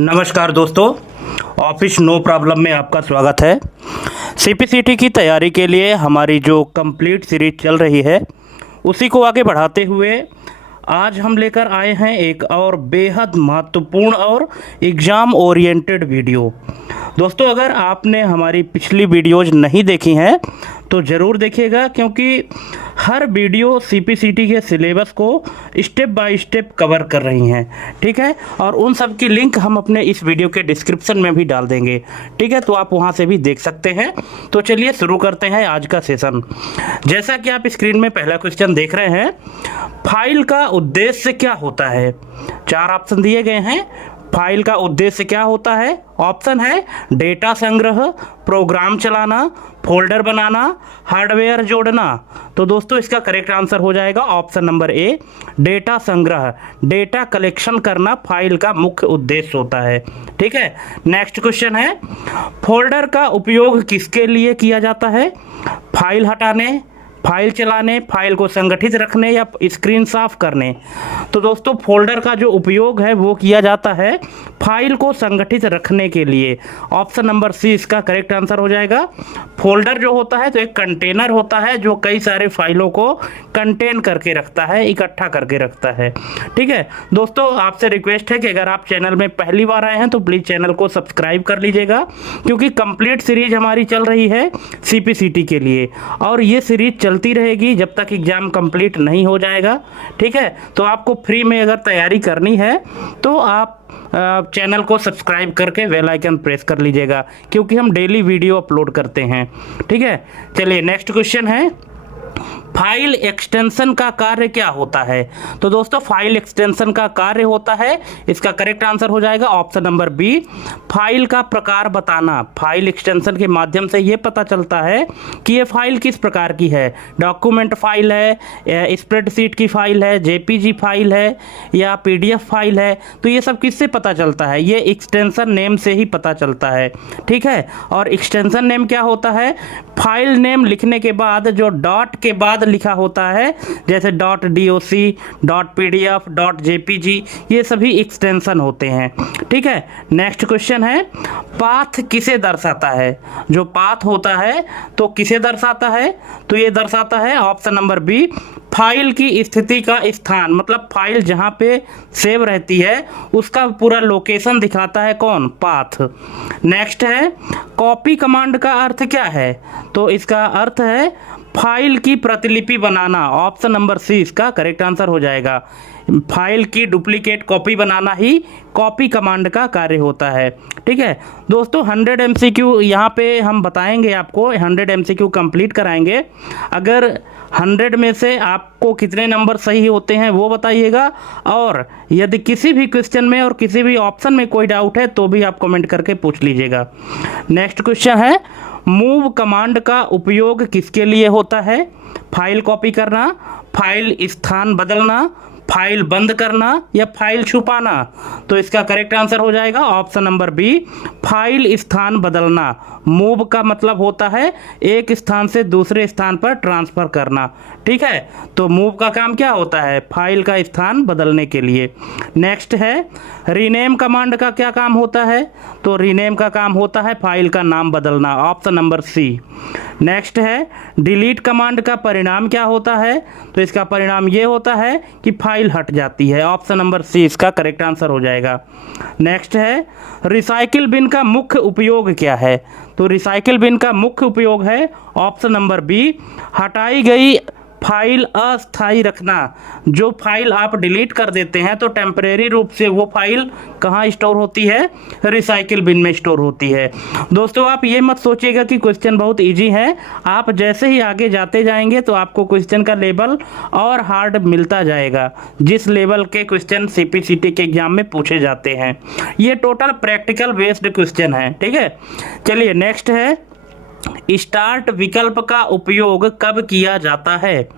नमस्कार दोस्तों, office no problem में आपका स्वागत है। सीपीसीटी की तैयारी के लिए हमारी जो कंप्लीट सीरीज चल रही है उसी को आगे बढ़ाते हुए आज हम लेकर आए हैं एक और बेहद महत्वपूर्ण और एग्ज़ाम ओरिएंटेड वीडियो। दोस्तों, अगर आपने हमारी पिछली वीडियोज़ नहीं देखी हैं तो ज़रूर देखिएगा, क्योंकि हर वीडियो सीपीसीटी के सिलेबस को स्टेप बाय स्टेप कवर कर रही हैं। ठीक है, और उन सब की लिंक हम अपने इस वीडियो के डिस्क्रिप्शन में भी डाल देंगे। ठीक है, तो आप वहां से भी देख सकते हैं। तो चलिए शुरू करते हैं आज का सेशन। जैसा कि आप स्क्रीन में पहला क्वेश्चन देख रहे हैं, फाइल का उद्देश्य क्या होता है। 4 ऑप्शन दिए गए हैं। फाइल का उद्देश्य क्या होता है? ऑप्शन है डेटा संग्रह, प्रोग्राम चलाना, फोल्डर बनाना, हार्डवेयर जोड़ना। तो दोस्तों इसका करेक्ट आंसर हो जाएगा ऑप्शन नंबर ए, डेटा संग्रह। डेटा कलेक्शन करना फाइल का मुख्य उद्देश्य होता है। ठीक है, नेक्स्ट क्वेश्चन है, फोल्डर का उपयोग किसके लिए किया जाता है? फाइल हटाने, फाइल चलाने, फाइल को संगठित रखने या स्क्रीन साफ करने। तो दोस्तों फोल्डर का जो उपयोग है वो किया जाता है फाइल को संगठित रखने के लिए। ऑप्शन नंबर सी इसका करेक्ट आंसर हो जाएगा। फोल्डर जो होता है तो एक कंटेनर होता है जो कई सारे फाइलों को कंटेन करके रखता है, इकट्ठा करके रखता है। ठीक है दोस्तों, आपसे रिक्वेस्ट है कि अगर आप चैनल में पहली बार आए हैं तो प्लीज़ चैनल को सब्सक्राइब कर लीजिएगा, क्योंकि कंप्लीट सीरीज हमारी चल रही है सीपीसीटी के लिए, और ये सीरीज चलती रहेगी जब तक एग्ज़ाम कंप्लीट नहीं हो जाएगा। ठीक है, तो आपको फ्री में अगर तैयारी करनी है तो आप चैनल को सब्सक्राइब करके बेल आइकन प्रेस कर लीजिएगा, क्योंकि हम डेली वीडियो अपलोड करते हैं। ठीक है, चलिए नेक्स्ट क्वेश्चन है, फाइल एक्सटेंशन का कार्य क्या होता है? तो दोस्तों फाइल एक्सटेंशन का कार्य होता है, इसका करेक्ट आंसर हो जाएगा ऑप्शन नंबर बी, फाइल का प्रकार बताना। फाइल एक्सटेंशन के माध्यम से ये पता चलता है कि ये फाइल किस प्रकार की है। डॉक्यूमेंट फाइल है, स्प्रेडशीट की फाइल है, जेपीजी फाइल है या पीडीएफ फाइल है। तो ये सब किससे पता चलता है? ये एक्सटेंशन नेम से ही पता चलता है। ठीक है, और एक्सटेंशन नेम क्या होता है? फाइल नेम लिखने के बाद जो डॉट के बाद लिखा होता है, जैसे .doc, .pdf, .jpg, ये सभी एक्सटेंशन होते हैं। ठीक है, नेक्स्ट क्वेश्चन है, पाथ किसे दर्शाता है? जो पाथ होता है तो किसे दर्शाता है? तो ये दर्शाता है ऑप्शन नंबर बी, फाइल की स्थिति का स्थान, मतलब फाइल जहाँ पे सेव रहती है उसका पूरा लोकेशन दिखाता है कौन? पाथ। नेक्स्ट है, कॉपी कमांड का अर्थ क्या है? तो इसका अर्थ है फाइल की प्रतिलिपि बनाना। ऑप्शन नंबर सी इसका करेक्ट आंसर हो जाएगा। फाइल की डुप्लीकेट कॉपी बनाना ही कॉपी कमांड का कार्य होता है। ठीक है दोस्तों, 100 MCQ यहाँ पे हम बताएंगे आपको, 100 MCQ कंप्लीट कराएंगे। अगर 100 में से आपको कितने नंबर सही होते हैं वो बताइएगा, और यदि किसी भी क्वेश्चन में और किसी भी ऑप्शन में कोई डाउट है तो भी आप कमेंट करके पूछ लीजिएगा। नेक्स्ट क्वेश्चन है, मूव कमांड का उपयोग किसके लिए होता है? फाइल कॉपी करना, फाइल स्थान बदलना, फाइल बंद करना या फाइल छुपाना। तो इसका करेक्ट आंसर हो जाएगा ऑप्शन नंबर बी, फाइल स्थान बदलना। मूव का मतलब होता है एक स्थान से दूसरे स्थान पर ट्रांसफ़र करना। ठीक है, तो मूव का काम क्या होता है? फाइल का स्थान बदलने के लिए। नेक्स्ट है, रीनेम कमांड का क्या काम होता है? तो रीनेम का काम होता है फाइल का नाम बदलना। Option number C. नेक्स्ट है, डिलीट कमांड का परिणाम क्या होता है? तो इसका परिणाम ये होता है कि फाइल हट जाती है। ऑप्शन नंबर सी इसका करेक्ट आंसर हो जाएगा। नेक्स्ट है, रिसाइकिल बिन का मुख्य उपयोग क्या है? तो रिसाइकिल बिन का मुख्य उपयोग है ऑप्शन नंबर बी, हटाई गई फाइल अस्थायी रखना। जो फाइल आप डिलीट कर देते हैं तो टेम्परेरी रूप से वो फाइल कहाँ स्टोर होती है? रिसाइकिल बिन में स्टोर होती है। दोस्तों आप ये मत सोचिएगा कि क्वेश्चन बहुत इजी है, आप जैसे ही आगे जाते जाएंगे तो आपको क्वेश्चन का लेवल और हार्ड मिलता जाएगा, जिस लेवल के क्वेश्चन सीपीसीटी के एग्जाम में पूछे जाते हैं। ये टोटल प्रैक्टिकल बेस्ड क्वेश्चन है। ठीक है, चलिए नेक्स्ट है, स्टार्ट विकल्प का उपयोग कब किया जाता है?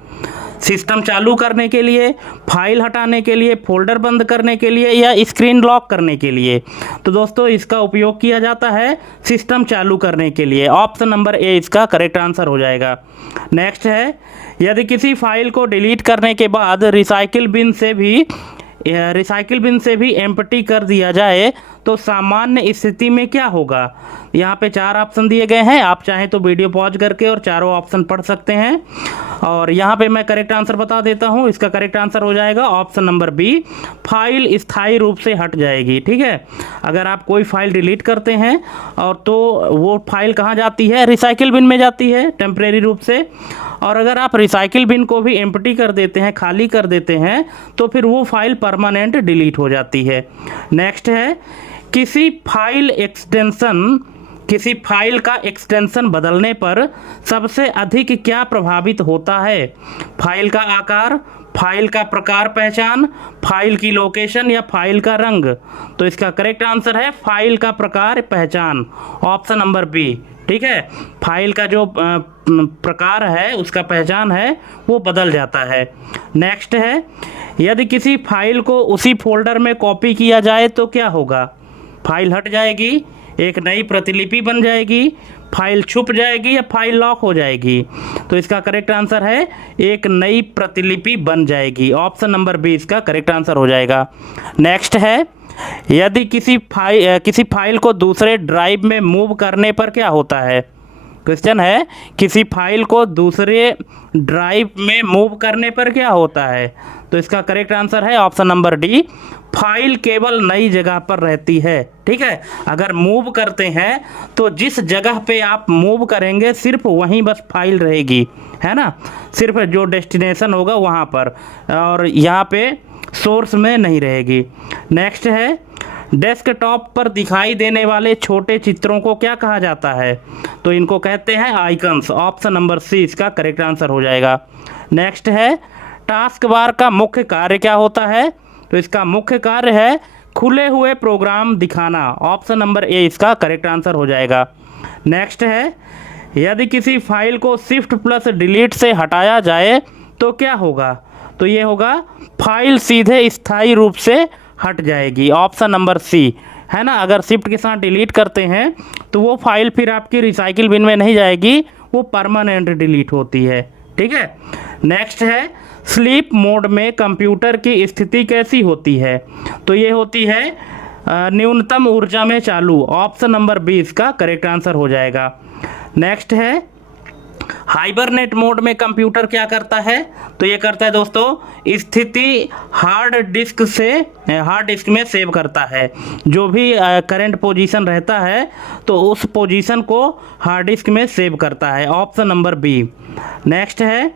सिस्टम चालू करने के लिए, फाइल हटाने के लिए, फोल्डर बंद करने के लिए या स्क्रीन लॉक करने के लिए। तो दोस्तों इसका उपयोग किया जाता है सिस्टम चालू करने के लिए। ऑप्शन नंबर ए इसका करेक्ट आंसर हो जाएगा। नेक्स्ट है, यदि किसी फाइल को डिलीट करने के बाद रिसाइकिल बिन से भी एम्प्टी कर दिया जाए तो सामान्य स्थिति में क्या होगा। यहाँ पे 4 ऑप्शन दिए गए हैं, आप चाहें तो वीडियो पॉज करके और चारों ऑप्शन पढ़ सकते हैं। और यहाँ पे मैं करेक्ट आंसर बता देता हूँ। इसका करेक्ट आंसर हो जाएगा ऑप्शन नंबर बी, फाइल स्थायी रूप से हट जाएगी। ठीक है, अगर आप कोई फाइल डिलीट करते हैं और तो वो फाइल कहाँ जाती है, रिसाइकिल बिन में जाती है टेम्परेरी रूप से। और अगर आप रिसाइकिल बिन को भी एम्प्टी कर देते हैं, खाली कर देते हैं, तो फिर वो फाइल परमानेंट डिलीट हो जाती है। नेक्स्ट है, किसी फाइल का एक्सटेंशन बदलने पर सबसे अधिक क्या प्रभावित होता है। फाइल का आकार, फाइल का प्रकार पहचान, फाइल की लोकेशन या फाइल का रंग। तो इसका करेक्ट आंसर है फाइल का प्रकार पहचान, ऑप्शन नंबर बी। ठीक है, फाइल का जो प्रकार है, उसका पहचान है, वो बदल जाता है। नेक्स्ट है, यदि किसी फाइल को उसी फोल्डर में कॉपी किया जाए तो क्या होगा। फाइल हट जाएगी, एक नई प्रतिलिपि बन जाएगी, फाइल छुप जाएगी या फाइल लॉक हो जाएगी। तो इसका करेक्ट आंसर है एक नई प्रतिलिपि बन जाएगी, ऑप्शन नंबर बी इसका करेक्ट आंसर हो जाएगा। नेक्स्ट है, यदि किसी फाइल को दूसरे ड्राइव में मूव करने पर क्या होता है। क्वेश्चन है, किसी फाइल को दूसरे ड्राइव में मूव करने पर क्या होता है। तो इसका करेक्ट आंसर है ऑप्शन नंबर डी, फाइल केवल नई जगह पर रहती है। ठीक है, अगर मूव करते हैं तो जिस जगह पे आप मूव करेंगे सिर्फ वहीं बस फाइल रहेगी, है ना, सिर्फ जो डेस्टिनेशन होगा वहाँ पर, और यहाँ पे सोर्स में नहीं रहेगी। नेक्स्ट है, डेस्कटॉप पर दिखाई देने वाले छोटे चित्रों को क्या कहा जाता है। तो इनको कहते हैं आइकन्स, ऑप्शन नंबर सी इसका करेक्ट आंसर हो जाएगा। नेक्स्ट है, टास्क बार का मुख्य कार्य क्या होता है। तो इसका मुख्य कार्य है खुले हुए प्रोग्राम दिखाना, ऑप्शन नंबर ए इसका करेक्ट आंसर हो जाएगा। नेक्स्ट है, यदि किसी फाइल को शिफ्ट प्लस डिलीट से हटाया जाए तो क्या होगा। तो ये होगा फाइल सीधे स्थायी रूप से हट जाएगी, ऑप्शन नंबर सी, है ना। अगर शिफ्ट के साथ डिलीट करते हैं तो वो फाइल फिर आपकी रिसाइकिल बिन में नहीं जाएगी, वो परमानेंट डिलीट होती है। ठीक है, नेक्स्ट है, स्लीप मोड में कंप्यूटर की स्थिति कैसी होती है। तो ये होती है न्यूनतम ऊर्जा में चालू, ऑप्शन नंबर बी इसका करेक्ट आंसर हो जाएगा। नेक्स्ट है, हाइबरनेट मोड में कंप्यूटर क्या करता है। तो ये करता है दोस्तों, स्थिति हार्ड डिस्क में सेव करता है। जो भी करंट पोजीशन रहता है तो उस पोजीशन को हार्ड डिस्क में सेव करता है, ऑप्शन नंबर बी। नेक्स्ट है,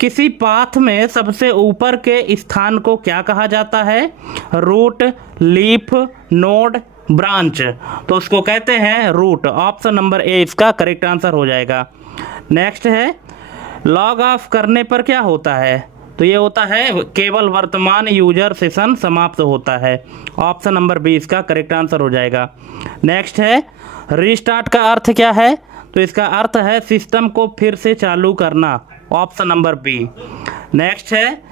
किसी पाथ में सबसे ऊपर के स्थान को क्या कहा जाता है। Root, leaf, node, branch. तो उसको कहते हैं रूट, ऑप्शन नंबर ए इसका करेक्ट आंसर हो जाएगा। नेक्स्ट है, लॉग ऑफ करने पर क्या होता है। तो ये होता है केवल वर्तमान यूजर सेशन समाप्त होता है, ऑप्शन नंबर बी इसका करेक्ट आंसर हो जाएगा। नेक्स्ट है, रीस्टार्ट का अर्थ क्या है। तो इसका अर्थ है सिस्टम को फिर से चालू करना, ऑप्शन नंबर बी। नेक्स्ट है,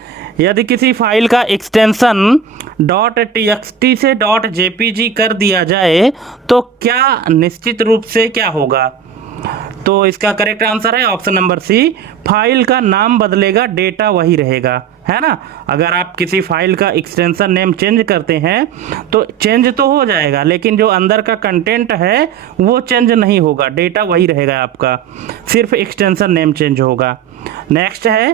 यदि किसी फाइल का एक्सटेंशन .txt से .jpg कर दिया जाए तो क्या निश्चित रूप से क्या होगा। तो इसका करेक्ट आंसर है ऑप्शन नंबर सी, फाइल का नाम बदलेगा, डेटा वही रहेगा, है ना। अगर आप किसी फाइल का एक्सटेंशन नेम चेंज करते हैं तो चेंज तो हो जाएगा, लेकिन जो अंदर का कंटेंट है वो चेंज नहीं होगा, डेटा वही रहेगा आपका, सिर्फ एक्सटेंशन नेम चेंज होगा। नेक्स्ट है,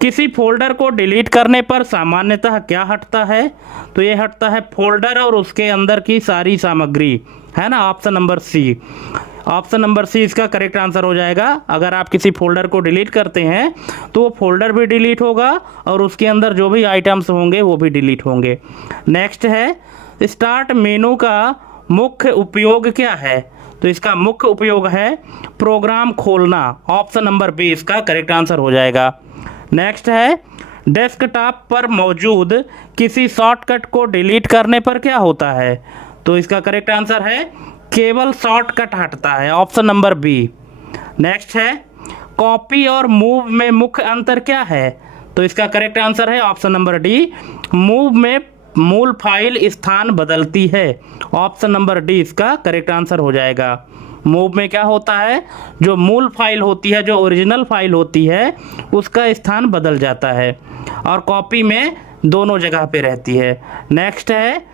किसी फोल्डर को डिलीट करने पर सामान्यतः क्या हटता है। तो ये हटता है फोल्डर और उसके अंदर की सारी सामग्री, है ना, option number C. Option number C इसका करेक्ट आंसर हो जाएगा। अगर आप किसी फोल्डर को डिलीट करते हैं तो वो फोल्डर भी डिलीट होगा और उसके अंदर जो भी आइटम्स होंगे वो भी डिलीट होंगे। नेक्स्ट है, स्टार्ट मेनू का मुख्य उपयोग क्या है। तो इसका मुख्य उपयोग है प्रोग्राम खोलना, ऑप्शन नंबर बी इसका करेक्ट आंसर हो जाएगा। नेक्स्ट है, डेस्कटॉप पर मौजूद किसी शॉर्टकट को डिलीट करने पर क्या होता है। तो इसका करेक्ट आंसर है केवल शॉर्टकट हटता है, ऑप्शन नंबर बी। नेक्स्ट है, कॉपी और मूव में मुख्य अंतर क्या है। तो इसका करेक्ट आंसर है ऑप्शन नंबर डी, मूव में मूल फाइल स्थान बदलती है, ऑप्शन नंबर डी इसका करेक्ट आंसर हो जाएगा। मूव में क्या होता है, जो मूल फाइल होती है, जो ओरिजिनल फाइल होती है उसका स्थान बदल जाता है, और कॉपी में दोनों जगह पे रहती है। नेक्स्ट है,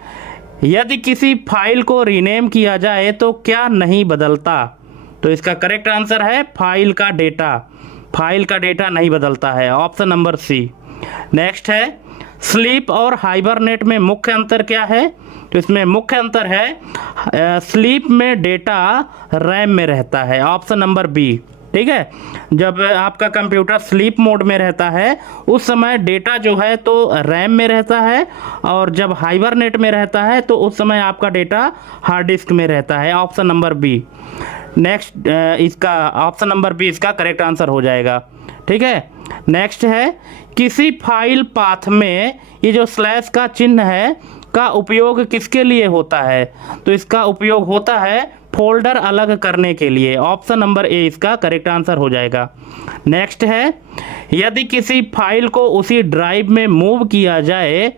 यदि किसी फाइल को रीनेम किया जाए तो क्या नहीं बदलता? तो इसका करेक्ट आंसर है फाइल का डेटा। फाइल का डेटा नहीं बदलता है, ऑप्शन नंबर सी। नेक्स्ट है, स्लीप और हाइबरनेट में मुख्य अंतर क्या है? तो इसमें मुख्य अंतर है, स्लीप में डेटा रैम में रहता है, ऑप्शन नंबर बी। ठीक है, जब आपका कंप्यूटर स्लीप मोड में रहता है उस समय डेटा जो है तो रैम में रहता है, और जब हाइबरनेट में रहता है तो उस समय आपका डेटा हार्ड डिस्क में रहता है, ऑप्शन नंबर बी। नेक्स्ट, इसका ऑप्शन नंबर बी इसका करेक्ट आंसर हो जाएगा। ठीक है, नेक्स्ट है, किसी फाइल पाथ में ये जो स्लैश का चिन्ह है का उपयोग किसके लिए होता है? तो इसका उपयोग होता है फोल्डर अलग करने के लिए, ऑप्शन नंबर ए इसका करेक्ट आंसर हो जाएगा। नेक्स्ट है, यदि किसी फाइल को उसी ड्राइव में मूव किया जाए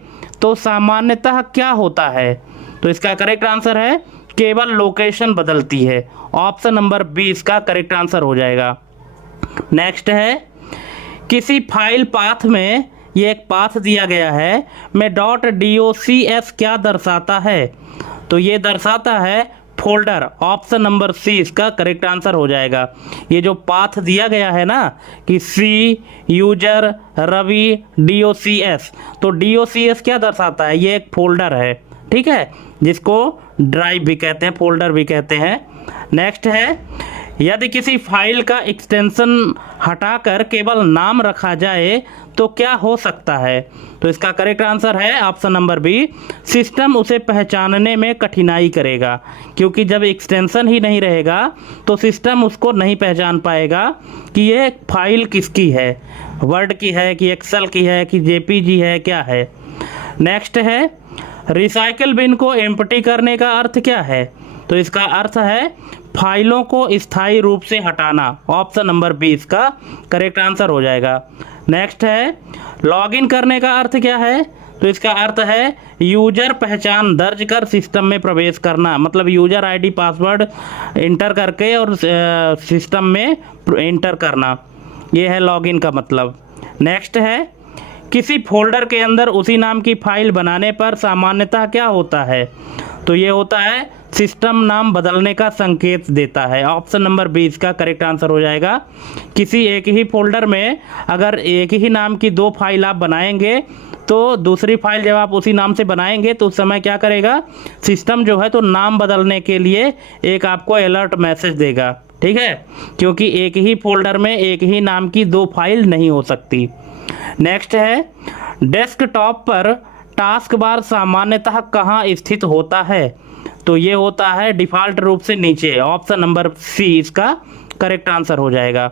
तो सामान्यतः क्या होता है? तो इसका करेक्ट आंसर है केवल लोकेशन बदलती है, ऑप्शन नंबर बी इसका करेक्ट आंसर हो जाएगा। नेक्स्ट है, किसी फाइल पाथ में ये एक पाथ दिया गया है में .docs क्या दर्शाता है? तो ये दर्शाता है फोल्डर, ऑप्शन नंबर सी इसका करेक्ट आंसर हो जाएगा। ये जो पाथ दिया गया है ना कि सी यूजर रवि DOCS, तो DOCS क्या दर्शाता है? ये एक फोल्डर है, ठीक है, जिसको ड्राइव भी कहते हैं, फोल्डर भी कहते हैं। नेक्स्ट है, यदि किसी फाइल का एक्सटेंशन हटाकर केवल नाम रखा जाए तो क्या हो सकता है? तो इसका करेक्ट आंसर है ऑप्शन नंबर बी, सिस्टम उसे पहचानने में कठिनाई करेगा, क्योंकि जब एक्सटेंशन ही नहीं रहेगा तो सिस्टम उसको नहीं पहचान पाएगा कि ये फाइल किसकी है, वर्ड की है कि एक्सेल की है कि JPG है, क्या है। नेक्स्ट है, रिसाइकल बिन को एम्प्टी करने का अर्थ क्या है? तो इसका अर्थ है फाइलों को स्थायी रूप से हटाना, ऑप्शन नंबर बी इसका करेक्ट आंसर हो जाएगा। नेक्स्ट है, लॉगिन करने का अर्थ क्या है? तो इसका अर्थ है यूजर पहचान दर्ज कर सिस्टम में प्रवेश करना, मतलब यूजर ID पासवर्ड इंटर करके और सिस्टम में इंटर करना, ये है लॉगिन का मतलब। नेक्स्ट है, किसी फोल्डर के अंदर उसी नाम की फाइल बनाने पर सामान्यतः क्या होता है? तो ये होता है सिस्टम नाम बदलने का संकेत देता है, ऑप्शन नंबर बी इसका करेक्ट आंसर हो जाएगा। किसी एक ही फोल्डर में अगर एक ही नाम की दो फाइल आप बनाएंगे तो दूसरी फाइल जब आप उसी नाम से बनाएंगे तो उस समय क्या करेगा, सिस्टम जो है तो नाम बदलने के लिए एक आपको अलर्ट मैसेज देगा, ठीक है, क्योंकि एक ही फोल्डर में एक ही नाम की दो फाइल नहीं हो सकती। नेक्स्ट है, डेस्कटॉप पर टास्क बार सामान्यतः कहाँ स्थित होता है? तो ये होता है डिफ़ॉल्ट रूप से नीचे, ऑप्शन नंबर सी इसका करेक्ट आंसर हो जाएगा।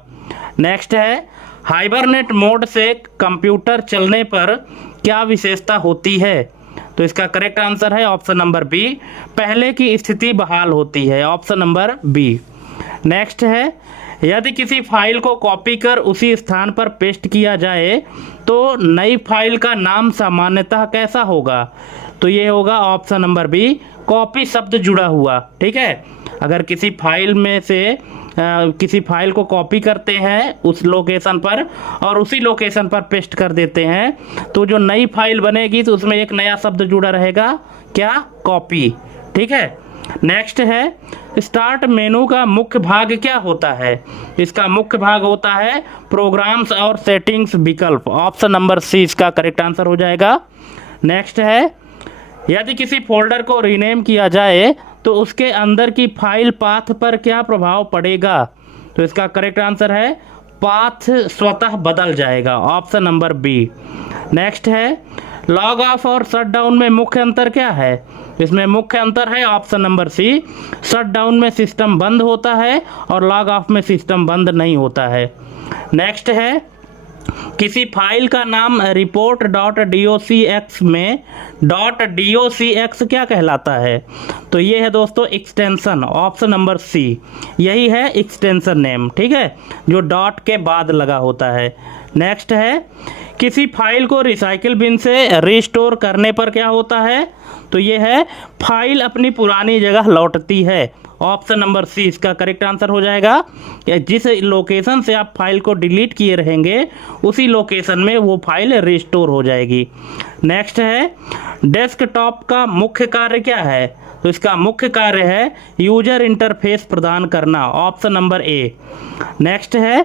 नेक्स्ट है, हाइबरनेट मोड से कंप्यूटर चलने पर क्या विशेषता होती है? तो इसका करेक्ट आंसर है ऑप्शन नंबर बी, पहले की स्थिति बहाल होती है, ऑप्शन नंबर बी। नेक्स्ट है, यदि किसी फाइल को कॉपी कर उसी स्थान पर पेस्ट किया जाए तो नई फाइल का नाम सामान्यतः कैसा होगा? तो ये होगा ऑप्शन नंबर बी, कॉपी शब्द जुड़ा हुआ, ठीक है। अगर किसी फाइल में से किसी फाइल को कॉपी करते हैं उस लोकेशन पर और उसी लोकेशन पर पेस्ट कर देते हैं तो जो नई फाइल बनेगी तो उसमें एक नया शब्द जुड़ा रहेगा, क्या? कॉपी, ठीक है। नेक्स्ट है, स्टार्ट मेनू का मुख्य भाग क्या होता है? इसका मुख्य भाग होता है प्रोग्राम्स और सेटिंग्स विकल्प, ऑप्शन नंबर सी इसका करेक्ट आंसर हो जाएगा। नेक्स्ट है, यदि किसी फोल्डर को रीनेम किया जाए तो उसके अंदर की फाइल पाथ पर क्या प्रभाव पड़ेगा? तो इसका करेक्ट आंसर है पाथ स्वतः बदल जाएगा, ऑप्शन नंबर बी। नेक्स्ट है, लॉग ऑफ और शट डाउन में मुख्य अंतर क्या है? इसमें मुख्य अंतर है option number C, shut down में सिस्टम बंद होता है और लॉग ऑफ में सिस्टम बंद नहीं होता है। नेक्स्ट है, किसी फाइल का नाम report.docx में .docx क्या कहलाता है? तो ये है दोस्तों एक्सटेंशन, ऑप्शन नंबर सी, यही है एक्सटेंशन नेम, ठीक है, जो डॉट के बाद लगा होता है। नेक्स्ट है, किसी फाइल को रिसाइकिल बिन से रिस्टोर करने पर क्या होता है? तो ये है फाइल अपनी पुरानी जगह लौटती है, ऑप्शन नंबर सी इसका करेक्ट आंसर हो जाएगा। जिस लोकेशन से आप फाइल को डिलीट किए रहेंगे उसी लोकेशन में वो फाइल रिस्टोर हो जाएगी। नेक्स्ट है, डेस्कटॉप का मुख्य कार्य क्या है? तो इसका मुख्य कार्य है यूजर इंटरफेस प्रदान करना, ऑप्शन नंबर ए। नेक्स्ट है,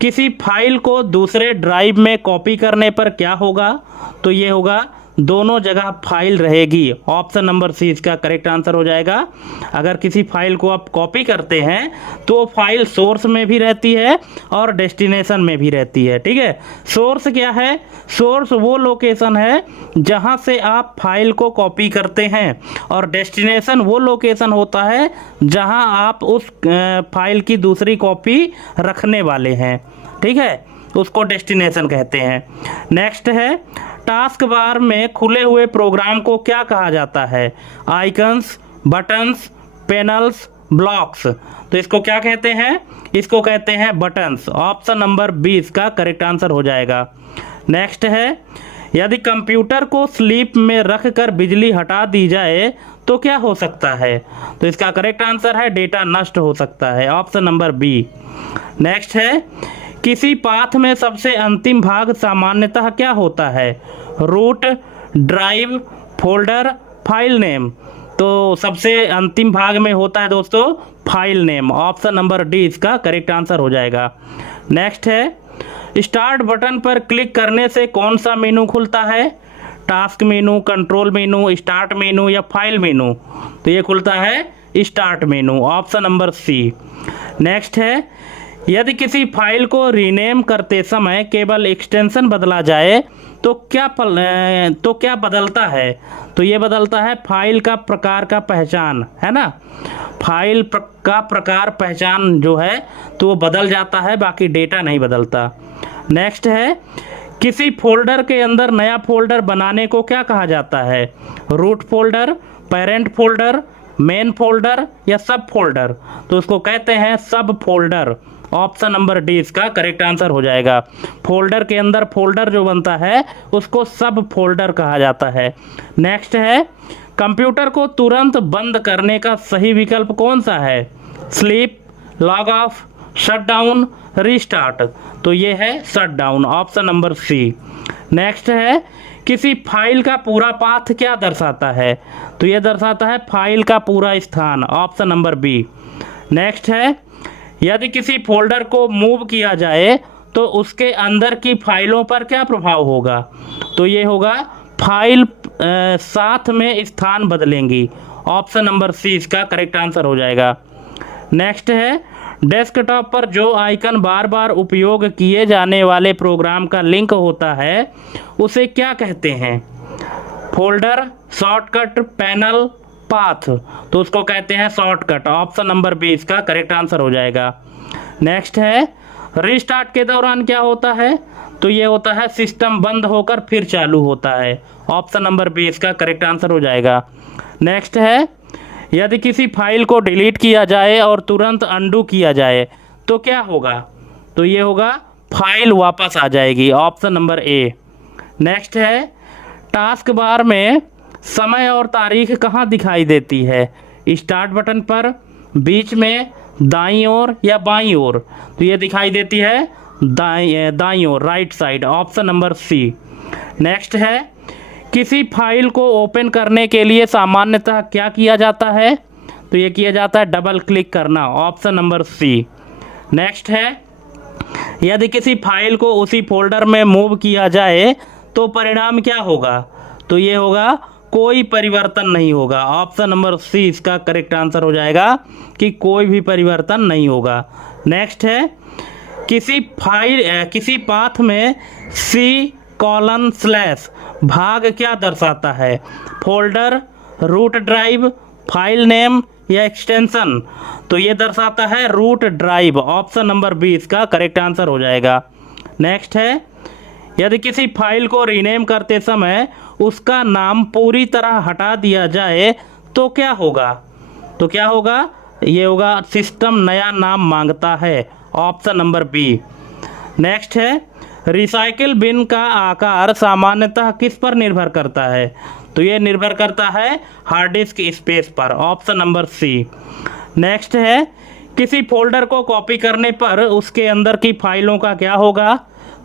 किसी फाइल को दूसरे ड्राइव में कॉपी करने पर क्या होगा? तो ये होगा दोनों जगह फाइल रहेगी, ऑप्शन नंबर सी इसका करेक्ट आंसर हो जाएगा। अगर किसी फाइल को आप कॉपी करते हैं तो वो फाइल सोर्स में भी रहती है और डेस्टिनेशन में भी रहती है, ठीक है। सोर्स क्या है? सोर्स वो लोकेशन है जहां से आप फाइल को कॉपी करते हैं और डेस्टिनेशन वो लोकेशन होता है जहां आप उस फाइल की दूसरी कॉपी रखने वाले हैं, ठीक है, उसको डेस्टिनेशन कहते हैं। नेक्स्ट है, टास्क बार में खुले हुए प्रोग्राम को क्या कहा जाता है? Icons, buttons, panels, blocks. तो इसको क्या कहते हैं? इसको कहते हैं बटन्स, ऑप्शन नंबर बी इसका करेक्ट आंसर हो जाएगा। नेक्स्ट है, यदि कंप्यूटर को स्लीप में रख कर बिजली हटा दी जाए तो क्या हो सकता है? तो इसका करेक्ट आंसर है डेटा नष्ट हो सकता है, ऑप्शन नंबर बी। नेक्स्ट है, किसी पाथ में सबसे अंतिम भाग सामान्यतः क्या होता है? Root, drive, folder, file name. तो सबसे अंतिम भाग में होता है दोस्तों file name, option number D इसका करेक्ट आंसर हो जाएगा। नेक्स्ट है, स्टार्ट बटन पर क्लिक करने से कौन सा मेनू खुलता है? Task menu, control menu, start menu या फाइल मेनू? तो ये खुलता है start menu, option number C. Next है, यदि किसी फाइल को रीनेम करते समय केवल एक्सटेंशन बदला जाए तो क्या बदलता है? तो ये बदलता है फाइल का प्रकार का पहचान, है ना। फाइल का प्रकार पहचान जो है तो वो बदल जाता है, बाकी डेटा नहीं बदलता। नेक्स्ट है, किसी फोल्डर के अंदर नया फोल्डर बनाने को क्या कहा जाता है? Root folder, parent folder, main folder या सब फोल्डर? तो उसको कहते हैं sub folder, option number D इसका करेक्ट आंसर हो जाएगा। फोल्डर के अंदर फोल्डर जो बनता है उसको सब फोल्डर कहा जाता है। नेक्स्ट है, कंप्यूटर को तुरंत बंद करने का सही विकल्प कौन सा है? Sleep, log off, shut down, restart. तो ये है shut down, option number C. Next है, किसी फाइल का पूरा पाथ क्या दर्शाता है? तो ये दर्शाता है फाइल का पूरा स्थान, ऑप्शन नंबर बी। नेक्स्ट है, यदि किसी फोल्डर को मूव किया जाए तो उसके अंदर की फाइलों पर क्या प्रभाव होगा? तो ये होगा फाइल साथ में स्थान बदलेंगी, ऑप्शन नंबर सी इसका करेक्ट आंसर हो जाएगा। नेक्स्ट है, डेस्कटॉप पर जो आइकन बार बार उपयोग किए जाने वाले प्रोग्राम का लिंक होता है उसे क्या कहते हैं? Folder, shortcut, panel, path. तो उसको कहते हैं शॉर्टकट, ऑप्शन नंबर बी इसका करेक्ट आंसर हो जाएगा। नेक्स्ट है, रीस्टार्ट के दौरान क्या होता है? तो ये होता है सिस्टम बंद होकर फिर चालू होता है, ऑप्शन नंबर बी इसका करेक्ट आंसर हो जाएगा। नेक्स्ट है, यदि किसी फाइल को डिलीट किया जाए और तुरंत अंडू किया जाए तो क्या होगा? तो ये होगा फाइल वापस आ जाएगी, ऑप्शन नंबर ए। नेक्स्ट है, टास्क बार में समय और तारीख कहाँ दिखाई देती है? स्टार्ट बटन पर, बीच में, दाईं ओर या बाईं ओर? तो ये दिखाई देती है दाईं ओर, right side, option number C. Next है, किसी फाइल को ओपन करने के लिए सामान्यतः क्या किया जाता है? तो ये किया जाता है डबल क्लिक करना, ऑप्शन नंबर सी। नेक्स्ट है, यदि किसी फाइल को उसी फोल्डर में मूव किया जाए तो परिणाम क्या होगा? तो ये होगा कोई परिवर्तन नहीं होगा, ऑप्शन नंबर सी इसका करेक्ट आंसर हो जाएगा कि कोई भी परिवर्तन नहीं होगा। नेक्स्ट है, किसी पाथ में C:/ भाग क्या दर्शाता है? Folder, root drive, file name या एक्सटेंशन? तो ये दर्शाता है root drive, option number B इसका करेक्ट आंसर हो जाएगा। नेक्स्ट है, यदि किसी फाइल को रीनेम करते समय उसका नाम पूरी तरह हटा दिया जाए तो क्या होगा? तो क्या होगा? ये होगा सिस्टम नया नाम मांगता है, ऑप्शन नंबर बी। नेक्स्ट है, रिसाइकिल बिन का आकार सामान्यतः किस पर निर्भर करता है? तो ये निर्भर करता है हार्ड डिस्क स्पेस पर, ऑप्शन नंबर सी। नेक्स्ट है किसी फोल्डर को कॉपी करने पर उसके अंदर की फाइलों का क्या होगा,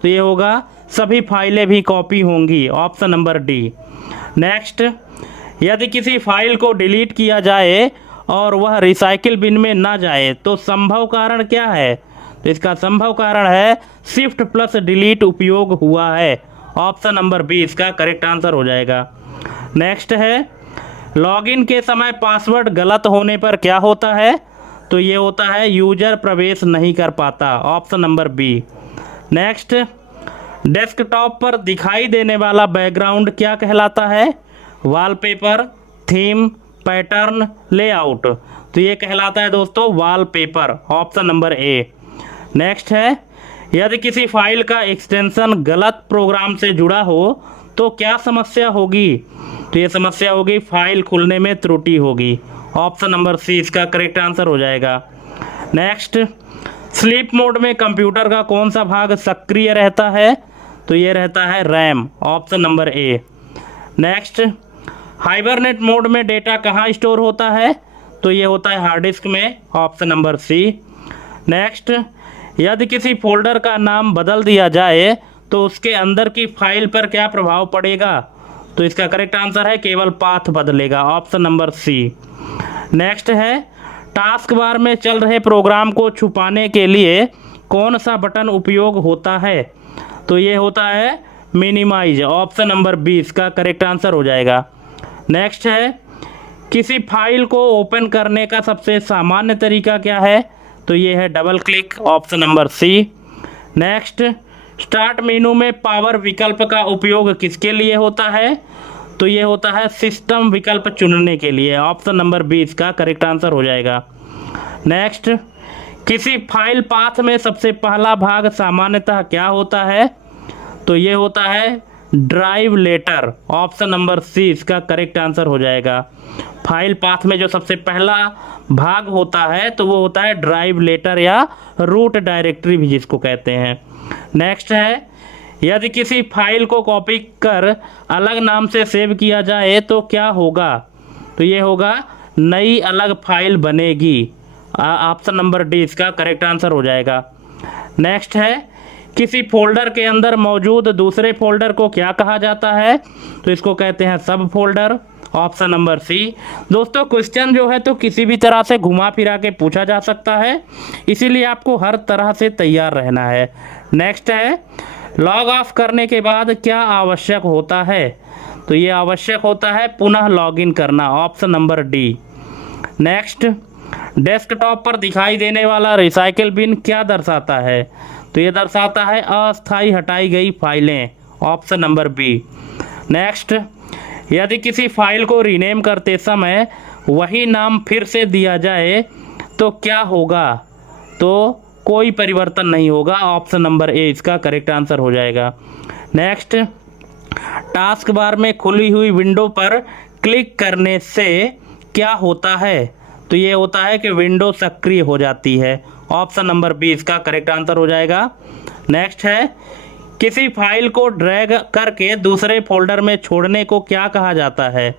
तो ये होगा सभी फाइलें भी कॉपी होंगी, ऑप्शन नंबर डी। नेक्स्ट, यदि किसी फाइल को डिलीट किया जाए और वह रिसाइकिल बिन में ना जाए तो संभव कारण क्या है, तो इसका संभव कारण है शिफ्ट प्लस डिलीट उपयोग हुआ है, ऑप्शन नंबर बी इसका करेक्ट आंसर हो जाएगा। नेक्स्ट है लॉगिन के समय पासवर्ड गलत होने पर क्या होता है, तो ये होता है यूजर प्रवेश नहीं कर पाता, option number B. Next, desktop पर दिखाई देने वाला बैकग्राउंड क्या कहलाता है, वॉलपेपर, थीम, पैटर्न, लेआउट, तो ये कहलाता है दोस्तों wallpaper, option number A. Next है यदि किसी फाइल का एक्सटेंशन गलत प्रोग्राम से जुड़ा हो तो क्या समस्या होगी, तो ये समस्या होगी फाइल खुलने में त्रुटि होगी, ऑप्शन नंबर सी इसका करेक्ट आंसर हो जाएगा। नेक्स्ट, स्लीप मोड में कंप्यूटर का कौन सा भाग सक्रिय रहता है, तो ये रहता है RAM, option number A. Next, hibernate mode में डेटा कहाँ स्टोर होता है, तो ये होता है हार्ड डिस्क में, ऑप्शन नंबर सी। नेक्स्ट, यदि किसी फोल्डर का नाम बदल दिया जाए तो उसके अंदर की फाइल पर क्या प्रभाव पड़ेगा, तो इसका करेक्ट आंसर है केवल पाथ बदलेगा, ऑप्शन नंबर सी। नेक्स्ट है टास्क बार में चल रहे प्रोग्राम को छुपाने के लिए कौन सा बटन उपयोग होता है, तो ये होता है मिनिमाइज, ऑप्शन नंबर बी इसका करेक्ट आंसर हो जाएगा। नेक्स्ट है किसी फाइल को ओपन करने का सबसे सामान्य तरीका क्या है, तो ये है double click, option number C. Next, start menu में पावर विकल्प का उपयोग किसके लिए होता है, तो ये होता है सिस्टम विकल्प चुनने के लिए, ऑप्शन नंबर बी इसका करेक्ट आंसर हो जाएगा। नेक्स्ट, किसी फाइल पाथ में सबसे पहला भाग सामान्यतः क्या होता है, तो ये होता है drive letter, option number C इसका करेक्ट आंसर हो जाएगा। फाइल पाथ में जो सबसे पहला भाग होता है तो वो होता है ड्राइव लेटर या रूट डायरेक्टरी भी जिसको कहते हैं। नेक्स्ट है यदि किसी फाइल को कॉपी कर अलग नाम से सेव किया जाए तो क्या होगा, तो ये होगा नई अलग फाइल बनेगी, ऑप्शन नंबर डी इसका करेक्ट आंसर हो जाएगा। नेक्स्ट है किसी फोल्डर के अंदर मौजूद दूसरे फोल्डर को क्या कहा जाता है, तो इसको कहते हैं सब फोल्डर, ऑप्शन नंबर सी। दोस्तों क्वेश्चन जो है तो किसी भी तरह से घुमा फिरा के पूछा जा सकता है, इसीलिए आपको हर तरह से तैयार रहना है। नेक्स्ट है लॉग ऑफ करने के बाद क्या आवश्यक होता है, तो ये आवश्यक होता है पुनः लॉगिन करना, option number D. Next, desktop पर दिखाई देने वाला रिसाइकिल बिन क्या दर्शाता है, तो ये दर्शाता है अस्थायी हटाई गई फाइलें, ऑप्शन नंबर बी। नेक्स्ट, यदि किसी फाइल को रीनेम करते समय वही नाम फिर से दिया जाए तो क्या होगा, तो कोई परिवर्तन नहीं होगा, ऑप्शन नंबर ए इसका करेक्ट आंसर हो जाएगा। नेक्स्ट, टास्क बार में खुली हुई विंडो पर क्लिक करने से क्या होता है, तो ये होता है कि विंडो सक्रिय हो जाती है, ऑप्शन नंबर बी इसका करेक्ट आंसर हो जाएगा। नेक्स्ट है किसी फाइल को ड्रैग करके दूसरे फोल्डर में छोड़ने को क्या कहा जाता है,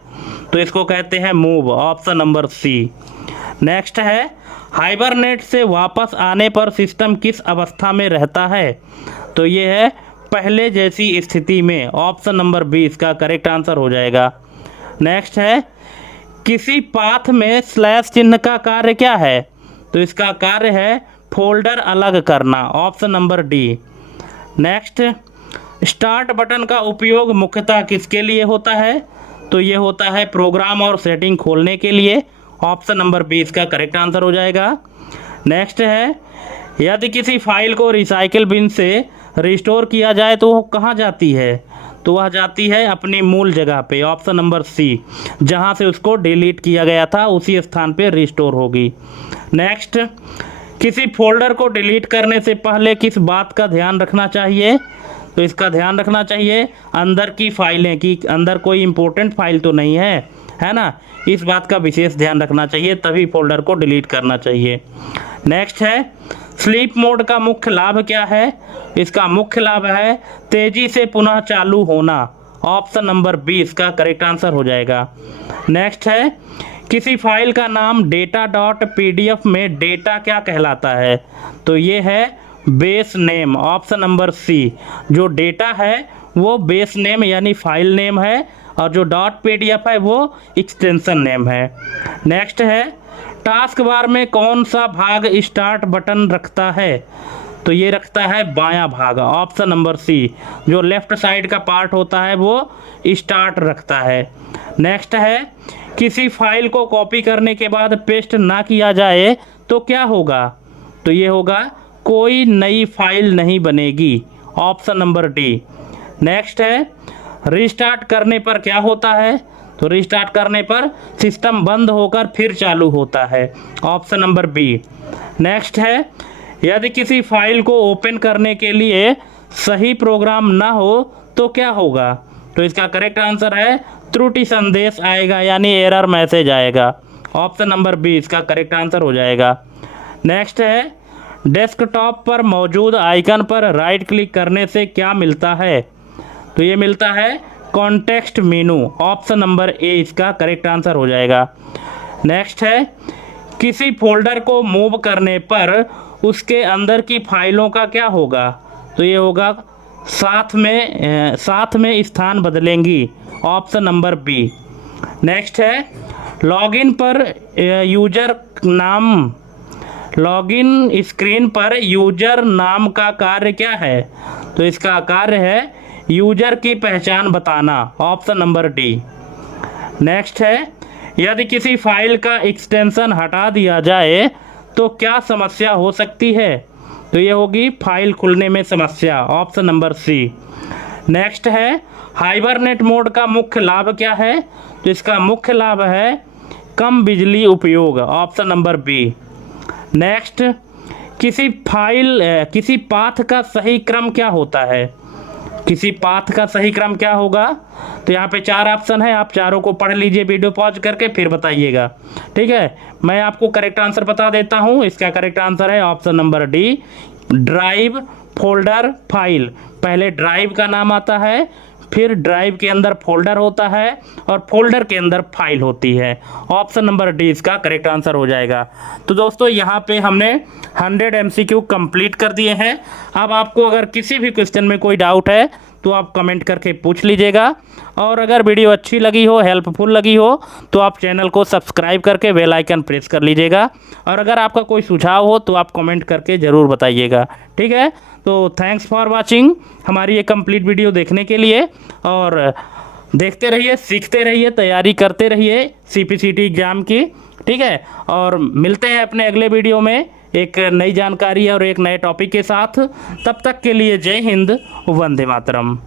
तो इसको कहते हैं move, option number C. Next है हाइबरनेट से वापस आने पर सिस्टम किस अवस्था में रहता है, तो ये है पहले जैसी स्थिति में, ऑप्शन नंबर बी इसका करेक्ट आंसर हो जाएगा। नेक्स्ट है किसी पाथ में स्लैश चिन्ह का कार्य क्या है, तो इसका कार्य है फोल्डर अलग करना, option number D. Next, start button का उपयोग मुख्यतः किसके लिए होता है, तो ये होता है प्रोग्राम और सेटिंग खोलने के लिए, ऑप्शन नंबर बी इसका करेक्ट आंसर हो जाएगा। नेक्स्ट है यदि किसी फाइल को रिसाइकिल बिन से रिस्टोर किया जाए तो वो कहाँ जाती है, तो वह जाती है अपनी मूल जगह पे, ऑप्शन नंबर सी, जहाँ से उसको डिलीट किया गया था उसी स्थान पे रिस्टोर होगी। नेक्स्ट, किसी फोल्डर को डिलीट करने से पहले किस बात का ध्यान रखना चाहिए, तो इसका ध्यान रखना चाहिए अंदर की फाइलें कि अंदर कोई इम्पोर्टेंट फाइल तो नहीं है ना, इस बात का विशेष ध्यान रखना चाहिए, तभी फोल्डर को डिलीट करना चाहिए। नेक्स्ट है स्लीप मोड का मुख्य लाभ क्या है, इसका मुख्य लाभ है तेजी से पुनः चालू होना, ऑप्शन नंबर बी इसका करेक्ट आंसर हो जाएगा। नेक्स्ट है किसी फाइल का नाम data.pdf में डेटा क्या कहलाता है? तो ये है base name, option number C. जो डेटा है वो बेस नेम यानी फाइल नेम है, और जो .pdf है वो एक्सटेंशन नेम है। नेक्स्ट है, टास्क बार में कौन सा भाग स्टार्ट बटन रखता है? तो ये रखता है बायां भाग, ऑप्शन नंबर सी। जो लेफ्ट साइड का पार्ट होता है वो स्टार्ट रखता है। नेक्स्ट है, किसी फाइल को कॉपी करने के बाद पेस्ट ना किया जाए तो क्या होगा? तो ये होगा कोई नई फाइल नहीं बनेगी, ऑप्शन नंबर डी। नेक्स्ट है, रीस्टार्ट करने पर क्या होता है? तो रीस्टार्ट करने पर सिस्टम बंद होकर फिर चालू होता है, ऑप्शन नंबर बी। नेक्स्ट है, यदि किसी फाइल को ओपन करने के लिए सही प्रोग्राम ना हो तो क्या होगा? तो इसका करेक्ट आंसर है त्रुटि संदेश आएगा यानी एरर मैसेज आएगा, ऑप्शन नंबर बी इसका करेक्ट आंसर हो जाएगा। नेक्स्ट है, डेस्कटॉप पर मौजूद आइकन पर राइट क्लिक करने से क्या मिलता है? तो ये मिलता है context menu, option number A इसका करेक्ट आंसर हो जाएगा। नेक्स्ट है, किसी फोल्डर को मूव करने पर उसके अंदर की फाइलों का क्या होगा? तो ये होगा साथ में स्थान बदलेंगी, ऑप्शन नंबर बी। नेक्स्ट है, लॉगिन स्क्रीन पर यूजर नाम का कार्य क्या है? तो इसका कार्य है यूजर की पहचान बताना, ऑप्शन नंबर डी। नेक्स्ट है, यदि किसी फाइल का एक्सटेंशन हटा दिया जाए तो क्या समस्या हो सकती है? तो ये होगी फाइल खुलने में समस्या, ऑप्शन नंबर सी। नेक्स्ट है, हाइबरनेट मोड का मुख्य लाभ क्या है? तो इसका मुख्य लाभ है कम बिजली उपयोग, ऑप्शन नंबर बी। नेक्स्ट, किसी पाथ का सही क्रम क्या होता है? किसी पाथ का सही क्रम क्या होगा? तो यहाँ पे 4 ऑप्शन है, आप चारों को पढ़ लीजिए वीडियो पॉज करके फिर बताइएगा, ठीक है। मैं आपको करेक्ट आंसर बता देता हूँ। इसका करेक्ट आंसर है option number D, drive, folder, file. पहले ड्राइव का नाम आता है, फिर ड्राइव के अंदर फोल्डर होता है और फोल्डर के अंदर फाइल होती है। ऑप्शन नंबर डी इसका करेक्ट आंसर हो जाएगा। तो दोस्तों यहाँ पे हमने 100 MCQ कंप्लीट कर दिए हैं। अब आपको अगर किसी भी क्वेश्चन में कोई डाउट है तो आप कमेंट करके पूछ लीजिएगा, और अगर वीडियो अच्छी लगी हो, हेल्पफुल लगी हो, तो आप चैनल को सब्सक्राइब करके बेल आइकन प्रेस कर लीजिएगा, और अगर आपका कोई सुझाव हो तो आप कमेंट करके ज़रूर बताइएगा, ठीक है। तो थैंक्स फॉर वाचिंग हमारी ये कंप्लीट वीडियो देखने के लिए, और देखते रहिए, सीखते रहिए, तैयारी करते रहिए CPCT एग्ज़ाम की, ठीक है। और मिलते हैं अपने अगले वीडियो में एक नई जानकारी और एक नए टॉपिक के साथ। तब तक के लिए जय हिंद, वंदे मातरम।